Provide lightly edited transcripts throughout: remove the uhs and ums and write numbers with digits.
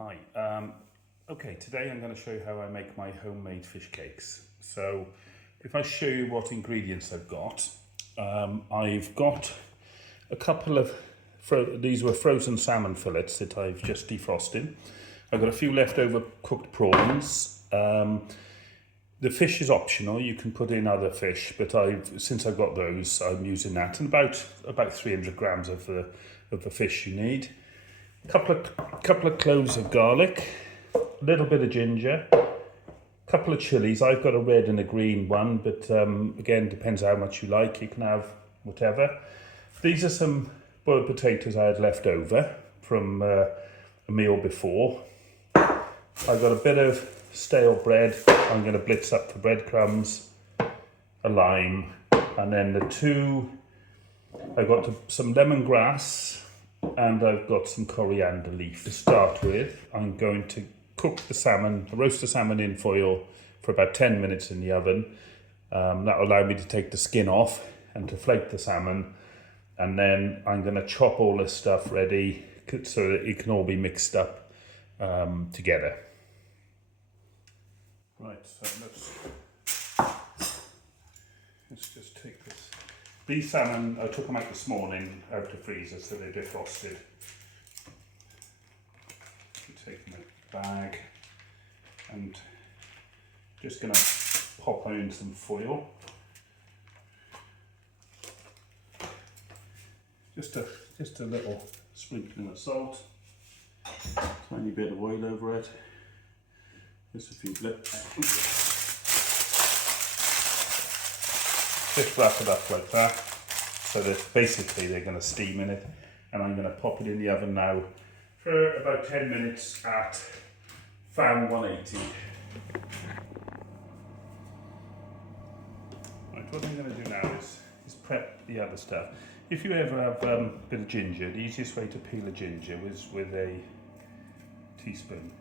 Hi, okay, today I'm going to show you how I make my homemade fish cakes. So if I show you what ingredients I've got a couple of, these were frozen salmon fillets that I've just defrosted. I've got a few leftover cooked prawns. The fish is optional, you can put in other fish, but since I've got those, I'm using that, and about 300 grams of the fish you need. Couple of cloves of garlic, a little bit of ginger, a couple of chilies. I've got a red and a green one, but again, depends how much you like. You can have whatever. These are some boiled potatoes I had left over from a meal before. I've got a bit of stale bread. I'm going to blitz up for breadcrumbs, a lime, and then I've got some lemongrass, and I've got some coriander leaf. To start with, I'm going to cook the salmon, roast the salmon in foil for about 10 minutes in the oven. That will allow me to take the skin off and to flake the salmon. And then I'm going to chop all this stuff ready so that it can all be mixed up together. Right, so let's just take this. These salmon, I took them out this morning out of the freezer, so they're defrosted. Take them out of the bag and just going to pop in some foil. Just a little sprinkling of salt, tiny bit of oil over it, just a few blips. Just wrap it up like that, so that basically they're going to steam in it, and I'm going to pop it in the oven now for about 10 minutes at fan 180. Right, what I'm going to do now is prep the other stuff. If you ever have a bit of ginger, the easiest way to peel a ginger is with a teaspoon.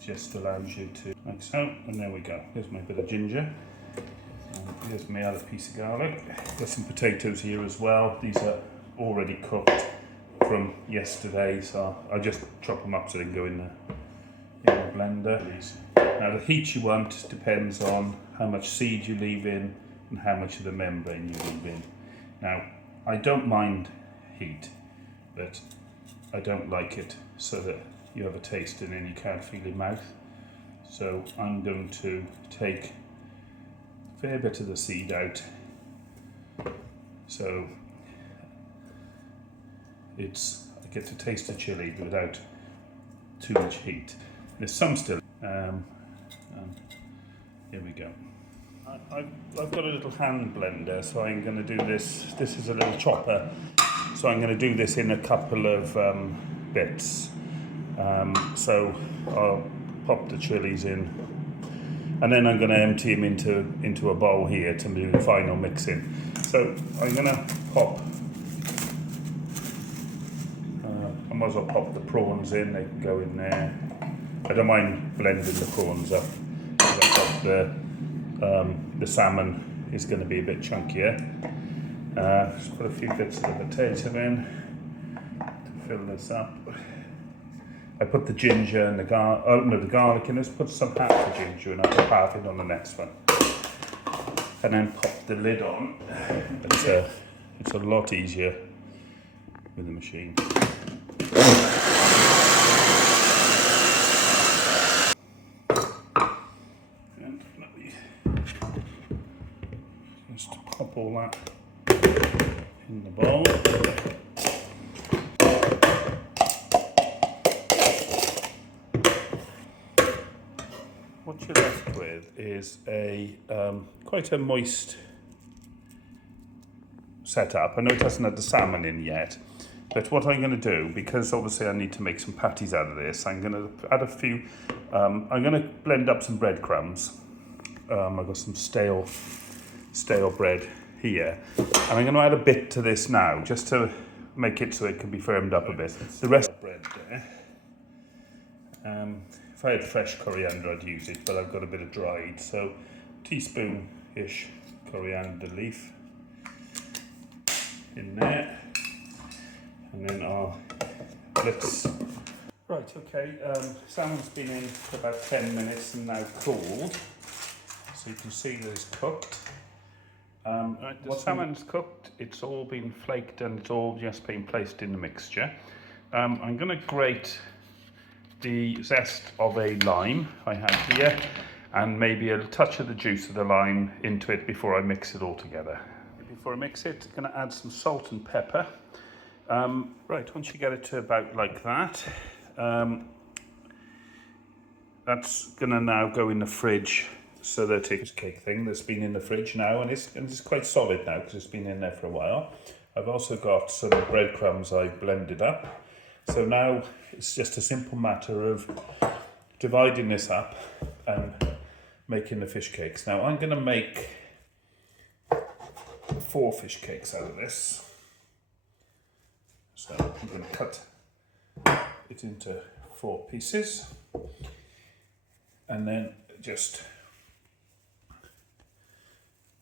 It just allows you to, like so, and there we go. Here's my bit of ginger. And here's my other piece of garlic. Got some potatoes here as well. These are already cooked from yesterday, so I just chop them up so they can go in the blender. Now the heat you want depends on how much seed you leave in and how much of the membrane you leave in. Now, I don't mind heat, but I don't like it so that you have a taste and then you can't feel your mouth. So I'm going to take a fair bit of the seed out, so I get to taste the chili without too much heat. There's some still. Here we go. I've got a little hand blender, so I'm going to do this. This is a little chopper, so I'm going to do this in a couple of bits. So I'll pop the chilies in, and then I'm going to empty them into a bowl here to do the final mixing. So I'm going to pop. I might as well pop the prawns in. They can go in there. I don't mind blending the prawns up. I've got the salmon is going to be a bit chunkier. Just put a few bits of the potato in to fill this up. I put the ginger and the garlic in. Let's put some half the ginger and I'll put half it on the next one. And then pop the lid on. It's a lot easier with the machine. Just pop all that in the bowl. What you're left with is quite a moist setup. I know it hasn't had the salmon in yet, but what I'm going to do, because obviously I need to make some patties out of this, I'm going to add a few. I'm going to blend up some breadcrumbs. I've got some stale bread here, and I'm going to add a bit to this now just to make it so it can be firmed up a bit. The rest of the bread there. If I had fresh coriander I'd use it, but I've got a bit of dried, so teaspoon-ish coriander leaf in there, and then I'll blitz Right, okay, salmon's been in for about 10 minutes and now cooled. So you can see that it's cooked. Right, the salmon's cooked, it's all been flaked and it's all just been placed in the mixture. I'm going to grate the zest of a lime I have here and maybe a touch of the juice of the lime into it before I mix it all together. Before I mix it, I'm going to add some salt and pepper. Right, once you get it to about like that, that's going to now go in the fridge so that it's cake thing that's been in the fridge now and it's quite solid now because it's been in there for a while. I've also got some breadcrumbs I blended up. So now it's just a simple matter of dividing this up and making the fish cakes. Now I'm going to make 4 fish cakes out of this. So I'm going to cut it into 4 pieces and then just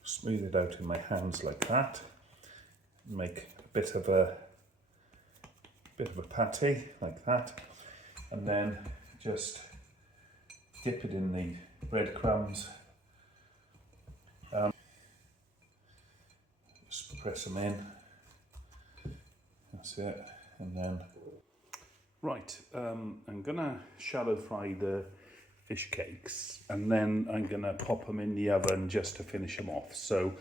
smooth it out in my hands like that. Make a bit of a patty like that, and then just dip it in the breadcrumbs. Just press them in. That's it, and then right. I'm gonna shallow fry the fish cakes, and then I'm gonna pop them in the oven just to finish them off. So,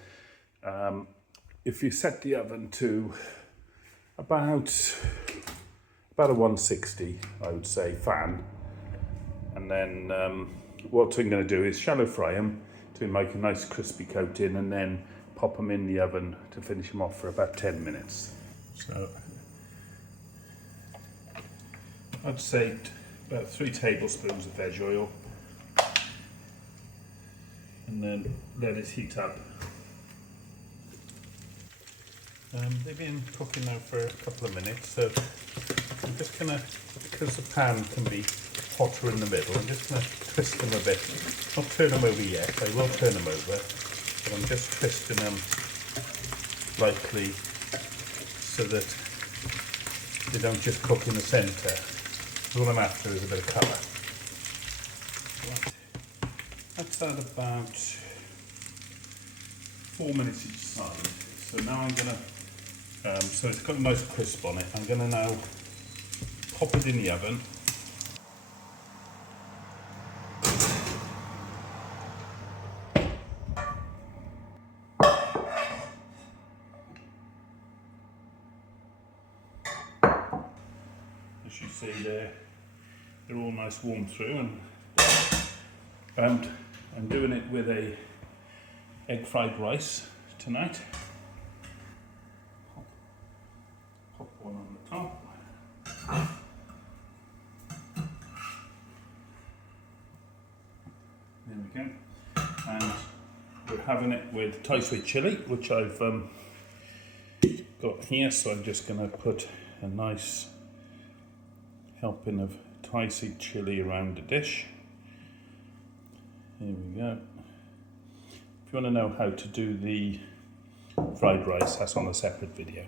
if you set the oven to about a 160, I would say, fan, and then what I'm going to do is shallow fry them to make a nice crispy coating and then pop them in the oven to finish them off for about 10 minutes. So I'd say about 3 tablespoons of veg oil, and then let it heat up. They've been cooking now for a couple of minutes, so I'm just going to, because the pan can be hotter in the middle, I'm just going to twist them a bit. Not turn them over yet, I will turn them over, but I'm just twisting them lightly so that they don't just cook in the centre. All I'm after is a bit of colour. Right. That's at about 4 minutes each side. So now I'm going to, so it's got a nice crisp on it, I'm going to now pop it in the oven. As you see there, they're all nice warm through, and I'm doing it with a egg fried rice tonight. Pop one on the top. There we go. And we're having it with Thai sweet chilli, which I've got here. So I'm just going to put a nice helping of Thai sweet chilli around the dish. Here we go. If you want to know how to do the fried rice, that's on a separate video.